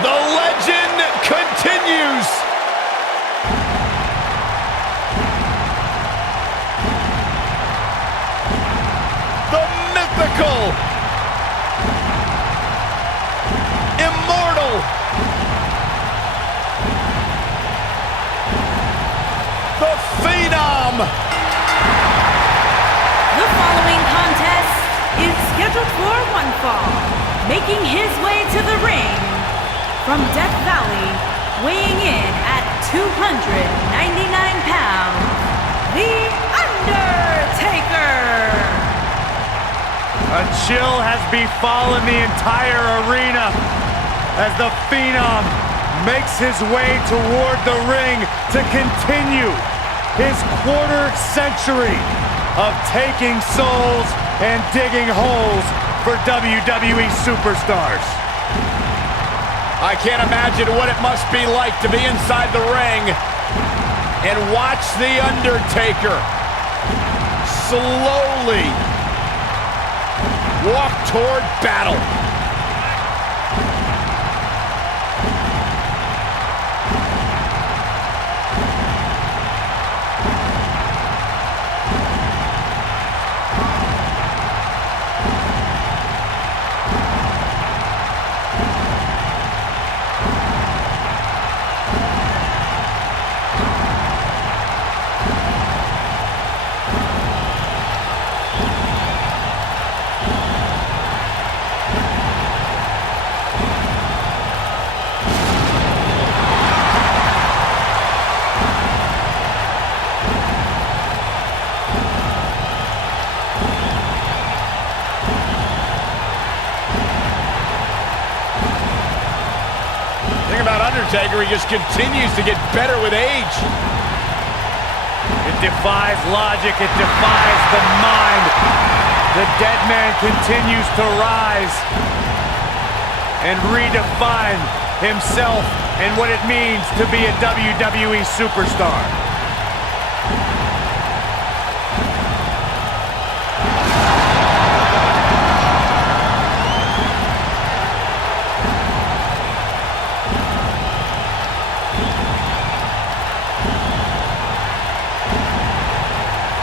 The legend continues. The mythical, immortal, the Phenom. The following contest is scheduled for one fall. Making his way to the ring from Death Valley, weighing in at 299 pounds, the Undertaker. A chill has befallen the entire arena as the Phenom makes his way toward the ring to continue his quarter century of taking souls and digging holes for WWE superstars. I can't imagine what it must be like to be inside the ring and watch the Undertaker slowly walk toward battle. Undertaker, he just continues to get better with age. It defies logic, it defies the mind. The dead man continues to rise and redefine himself and what it means to be a WWE superstar.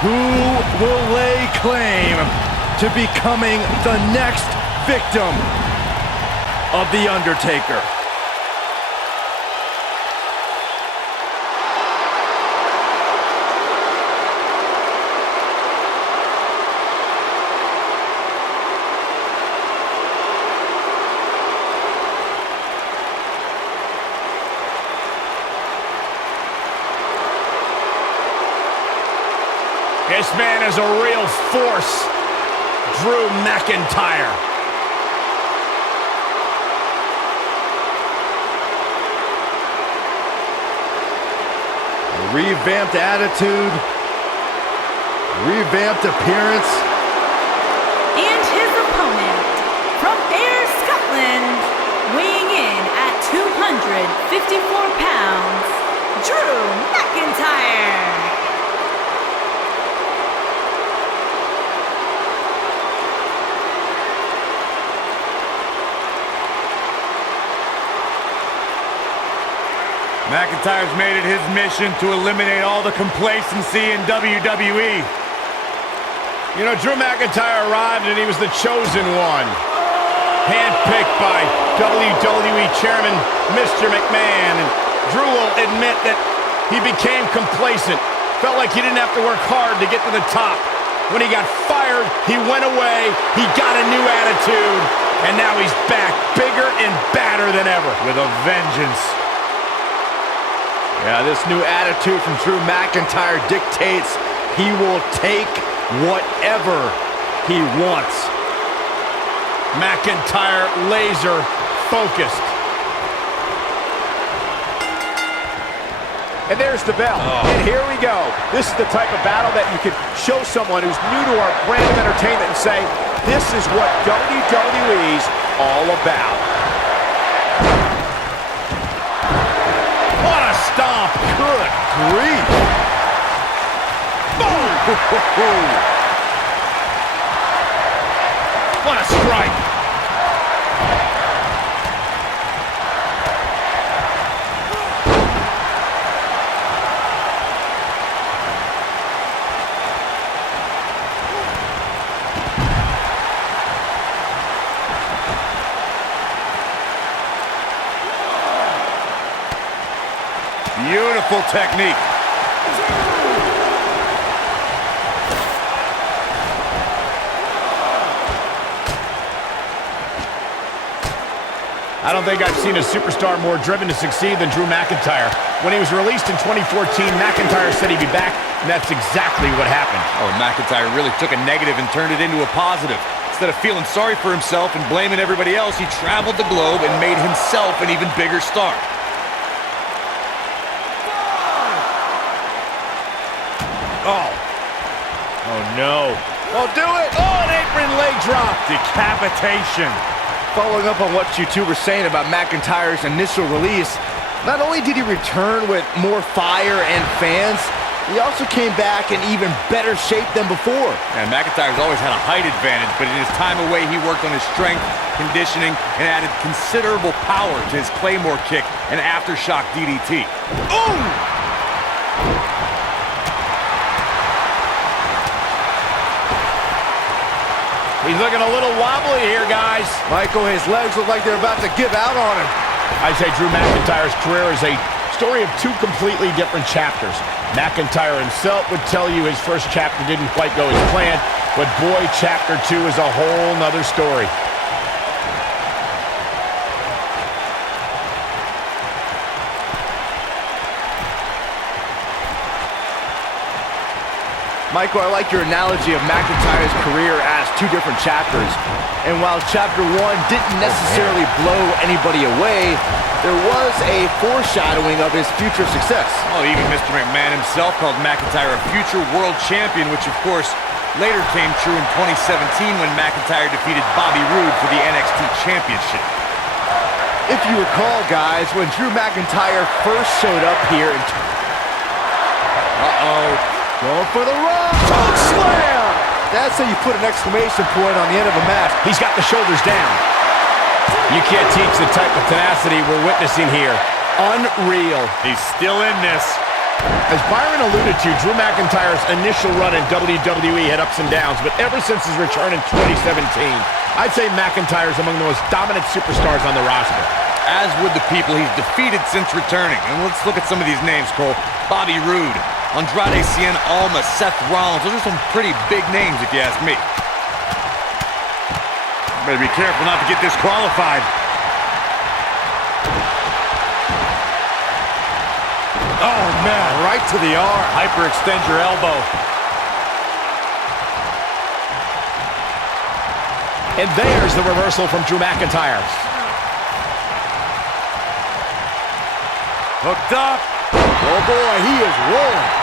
Who will lay claim to becoming the next victim of The Undertaker? This man is a real force, Drew McIntyre. A revamped attitude, revamped appearance. And his opponent from Ayr, Scotland, weighing in at 254 pounds, Drew McIntyre. McIntyre's made it his mission to eliminate all the complacency in WWE. You know, Drew McIntyre arrived and he was the chosen one. Handpicked by WWE Chairman Mr. McMahon. And Drew will admit that he became complacent. Felt like he didn't have to work hard to get to the top. When he got fired, he went away, he got a new attitude, and now he's back, bigger and badder than ever. With a vengeance. Yeah, this new attitude from Drew McIntyre dictates he will take whatever he wants. McIntyre laser focused. And there's the bell. And here we go. This is the type of battle that you can show someone who's new to our brand of entertainment and say, this is what WWE's all about. What a stomp. Good grief. Boom. What a strike. Beautiful technique. I don't think I've seen a superstar more driven to succeed than Drew McIntyre. When he was released in 2014, McIntyre said he'd be back, and that's exactly what happened. Oh, McIntyre really took a negative and turned it into a positive. Instead of feeling sorry for himself and blaming everybody else, he traveled the globe and made himself an even bigger star. Oh. Oh, no. Oh, do it! Oh, an apron leg drop! Decapitation. Following up on what you two were saying about McIntyre's initial release, not only did he return with more fire and fans, he also came back in even better shape than before. And McIntyre's always had a height advantage, but in his time away, he worked on his strength, conditioning, and added considerable power to his Claymore kick and aftershock DDT. Ooh! He's looking a little wobbly here, guys. Michael, his legs look like they're about to give out on him. I'd say Drew McIntyre's career is a story of two completely different chapters. McIntyre himself would tell you his first chapter didn't quite go as planned, but boy, chapter 2 is a whole nother story. Michael, I like your analogy of McIntyre's career as two different chapters. And while chapter 1 didn't necessarily blow anybody away, there was a foreshadowing of his future success. Oh, even Mr. McMahon himself called McIntyre a future world champion, which of course later came true in 2017 when McIntyre defeated Bobby Roode for the NXT Championship. If you recall, guys, when Drew McIntyre first showed up here in... Going for the run! Choke slam! That's how you put an exclamation point on the end of a match. He's got the shoulders down. You can't teach the type of tenacity we're witnessing here. Unreal. He's still in this. As Byron alluded to, Drew McIntyre's initial run in WWE had ups and downs, but ever since his return in 2017, I'd say McIntyre's among the most dominant superstars on the roster. As would the people he's defeated since returning. And let's look at some of these names, Cole. Bobby Roode, Andrade Cien Almas, Seth Rollins. Those are some pretty big names if you ask me. Better be careful not to get disqualified. Oh, man, right to the arm. Hyperextend your elbow. And there's the reversal from Drew McIntyre. Hooked up. Oh, boy, he is rolling.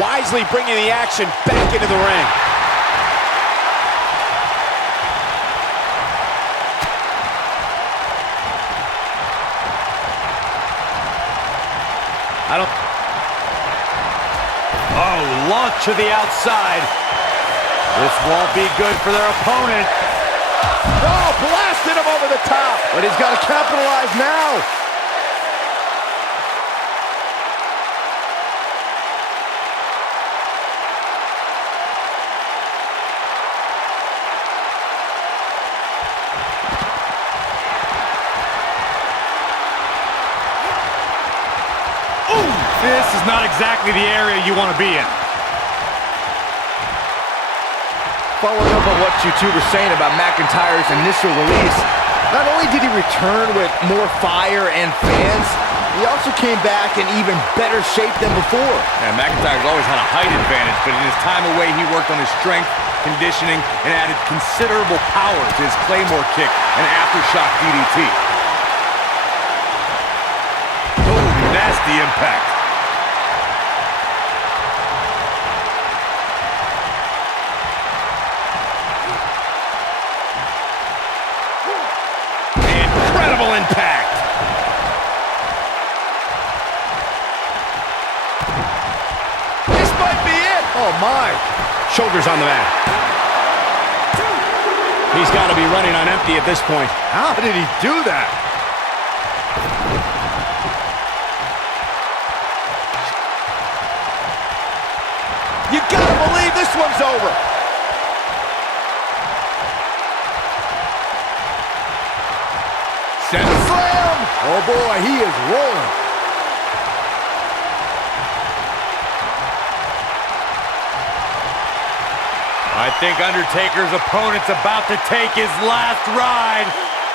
Wisely bringing the action back into the ring. Oh, launch to the outside. This won't be good for their opponent. Oh, blasted him over the top. But he's got to capitalize now. This is not exactly the area you want to be in. Following up on what you two were saying about McIntyre's initial release, not only did he return with more fire and fans, he also came back in even better shape than before. And McIntyre's always had a height advantage, but in his time away, he worked on his strength, conditioning, and added considerable power to his Claymore kick and aftershock DDT. Oh, nasty impact. Incredible impact. This might be it. Oh, my. Shoulders on the mat. He's got to be running on empty at this point. How did he do that? You gotta believe this one's over. Center Slam! Oh boy, he is rolling. I think Undertaker's opponent's about to take his last ride.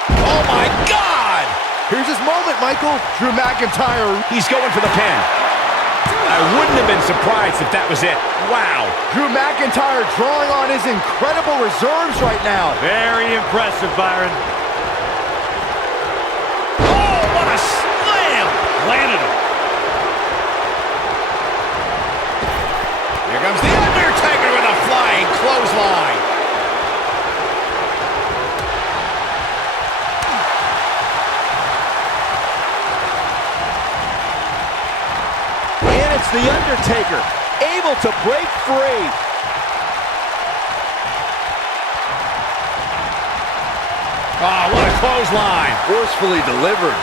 Oh my God! Here's his moment, Michael. Drew McIntyre. He's going for the pin. I wouldn't have been surprised if that was it. Wow. Drew McIntyre drawing on his incredible reserves right now. Very impressive, Byron. Oh, what a slam! Landed him. Here comes The Undertaker with a flying clothesline. And it's The Undertaker, able to break free. Oh, what a clothesline. Forcefully delivered.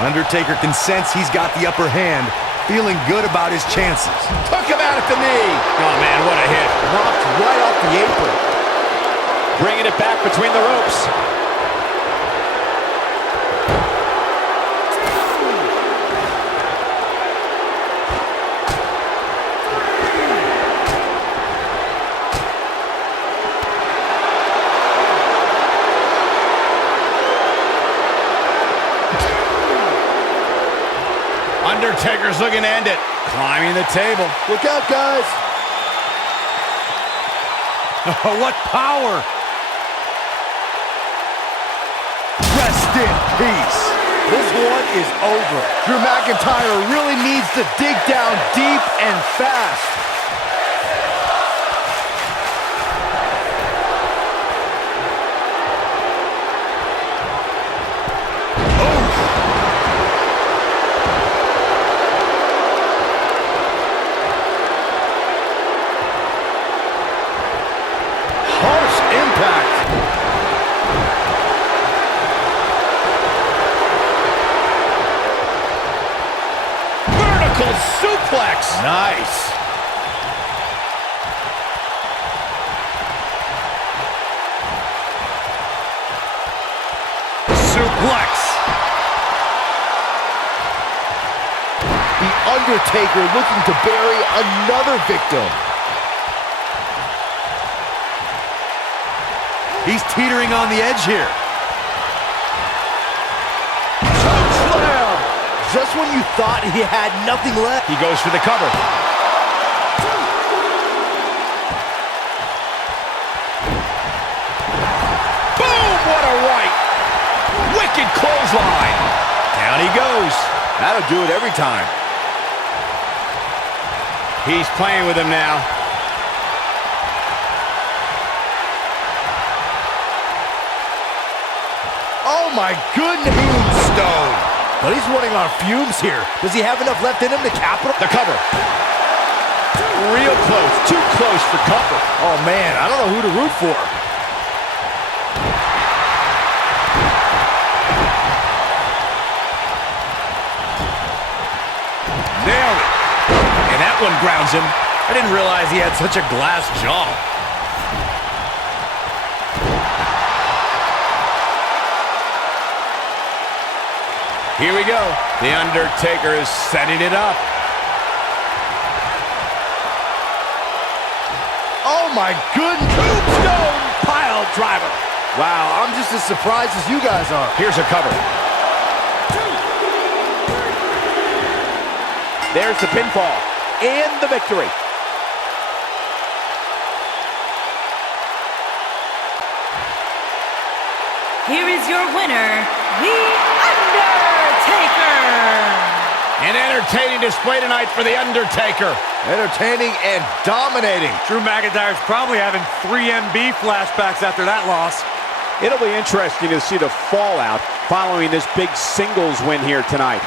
Undertaker can sense he's got the upper hand, feeling good about his chances. Took him out at the knee. Oh, man, what a hit. Knocked right off the apron. Bringing it back between the ropes. Undertaker's looking to end it. Climbing the table. Look out, guys. Oh, what power! Rest in peace. This one is over. Drew McIntyre really needs to dig down deep and fast. Suplex. Nice. Suplex. The Undertaker looking to bury another victim. He's teetering on the edge here. Just when you thought he had nothing left. He goes for the cover. Boom! What a right. Wicked clothesline. Down he goes. That'll do it every time. He's playing with him now. Oh my goodness. Tombstone. But he's running on fumes here. Does he have enough left in him to capital? The cover. Real close. Too close for cover. Oh, man, I don't know who to root for. Nailed it. And that one grounds him. I didn't realize he had such a glass jaw. Here we go. The Undertaker is setting it up. Oh, my goodness. Tombstone pile driver. Wow, I'm just as surprised as you guys are. Here's a cover. There's the pinfall and the victory. Here is your winner, The Undertaker! An entertaining display tonight for The Undertaker. Entertaining and dominating. Drew McIntyre's probably having 3MB flashbacks after that loss. It'll be interesting to see the fallout following this big singles win here tonight.